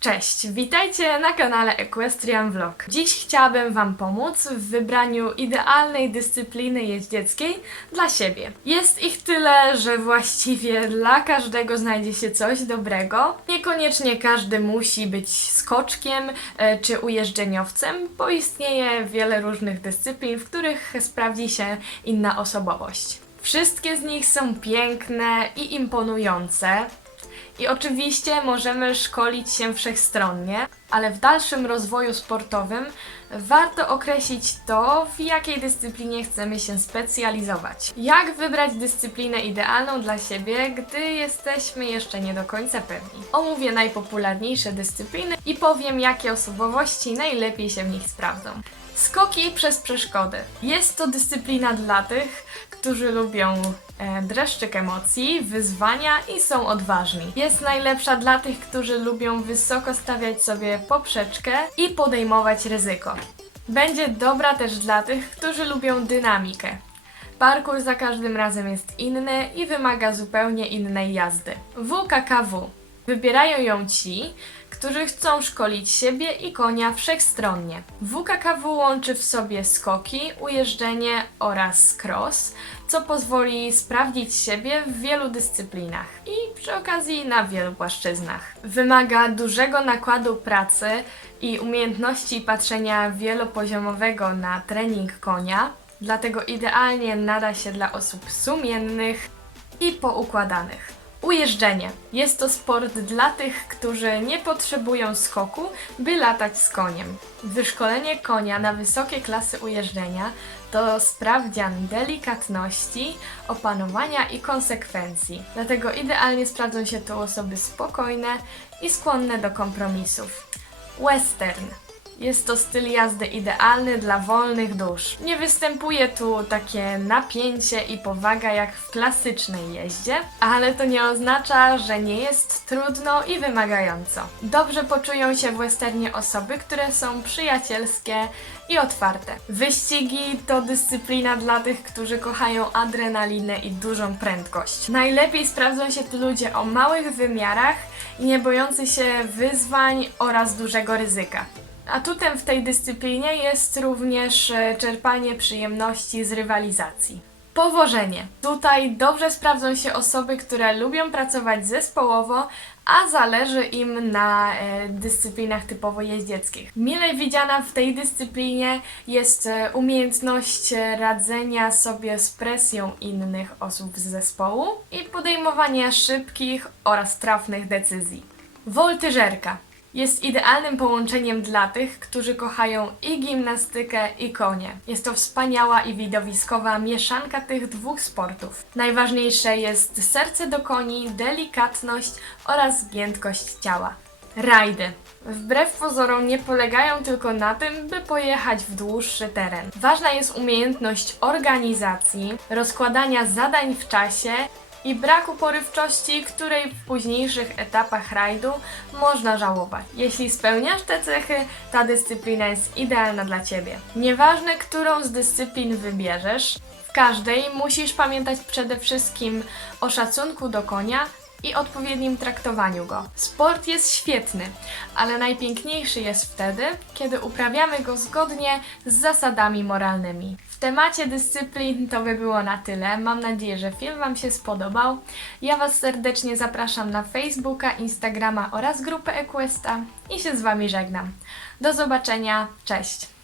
Cześć, witajcie na kanale Equestrian Vlog. Dziś chciałabym Wam pomóc w wybraniu idealnej dyscypliny jeździeckiej dla siebie. Jest ich tyle, że właściwie dla każdego znajdzie się coś dobrego. Niekoniecznie każdy musi być skoczkiem e, czy ujeżdżeniowcem, bo istnieje wiele różnych dyscyplin, w których sprawdzi się inna osobowość. Wszystkie z nich są piękne i imponujące, i oczywiście możemy szkolić się wszechstronnie, ale w dalszym rozwoju sportowym warto określić to, w jakiej dyscyplinie chcemy się specjalizować. Jak wybrać dyscyplinę idealną dla siebie, gdy jesteśmy jeszcze nie do końca pewni. Omówię najpopularniejsze dyscypliny i powiem, jakie osobowości najlepiej się w nich sprawdzą. Skoki przez przeszkody. Jest to dyscyplina dla tych, którzy lubią e, dreszczyk emocji, wyzwania i są odważni. Jest najlepsza dla tych, którzy lubią wysoko stawiać sobie poprzeczkę i podejmować ryzyko. Będzie dobra też dla tych, którzy lubią dynamikę. Parkour za każdym razem jest inny i wymaga zupełnie innej jazdy. WKKW. Wybierają ją ci, którzy chcą szkolić siebie i konia wszechstronnie. WKKW łączy w sobie skoki, ujeżdżenie oraz cross, co pozwoli sprawdzić siebie w wielu dyscyplinach i przy okazji na wielu płaszczyznach. Wymaga dużego nakładu pracy i umiejętności patrzenia wielopoziomowego na trening konia, dlatego idealnie nada się dla osób sumiennych i poukładanych. Ujeżdżenie. Jest to sport dla tych, którzy nie potrzebują skoku, by latać z koniem. Wyszkolenie konia na wysokie klasy ujeżdżenia to sprawdzian delikatności, opanowania i konsekwencji. Dlatego idealnie sprawdzą się tu osoby spokojne i skłonne do kompromisów. Western. Jest to styl jazdy idealny dla wolnych dusz. Nie występuje tu takie napięcie i powaga jak w klasycznej jeździe, ale to nie oznacza, że nie jest trudno i wymagająco. Dobrze poczują się w westernie osoby, które są przyjacielskie i otwarte. Wyścigi to dyscyplina dla tych, którzy kochają adrenalinę i dużą prędkość. Najlepiej sprawdzą się tu ludzie o małych wymiarach i nie bojący się wyzwań oraz dużego ryzyka. Atutem w tej dyscyplinie jest również e, czerpanie przyjemności z rywalizacji. Powożenie. Tutaj dobrze sprawdzą się osoby, które lubią pracować zespołowo, a zależy im na e, dyscyplinach typowo jeździeckich. Mile widziana w tej dyscyplinie jest e, umiejętność radzenia sobie z presją innych osób z zespołu i podejmowania szybkich oraz trafnych decyzji. Woltyżerka. Jest idealnym połączeniem dla tych, którzy kochają i gimnastykę, i konie. Jest to wspaniała i widowiskowa mieszanka tych dwóch sportów. Najważniejsze jest serce do koni, delikatność oraz giętkość ciała. Rajdy. Wbrew pozorom nie polegają tylko na tym, by pojechać w dłuższy teren. Ważna jest umiejętność organizacji, rozkładania zadań w czasie i braku porywczości, której w późniejszych etapach rajdu można żałować. Jeśli spełniasz te cechy, ta dyscyplina jest idealna dla Ciebie. Nieważne, którą z dyscyplin wybierzesz, w każdej musisz pamiętać przede wszystkim o szacunku do konia i odpowiednim traktowaniu go. Sport jest świetny, ale najpiękniejszy jest wtedy, kiedy uprawiamy go zgodnie z zasadami moralnymi. W temacie dyscyplin to by było na tyle. Mam nadzieję, że film Wam się spodobał. Ja Was serdecznie zapraszam na Facebooka, Instagrama oraz grupę Equesta i się z Wami żegnam. Do zobaczenia, cześć!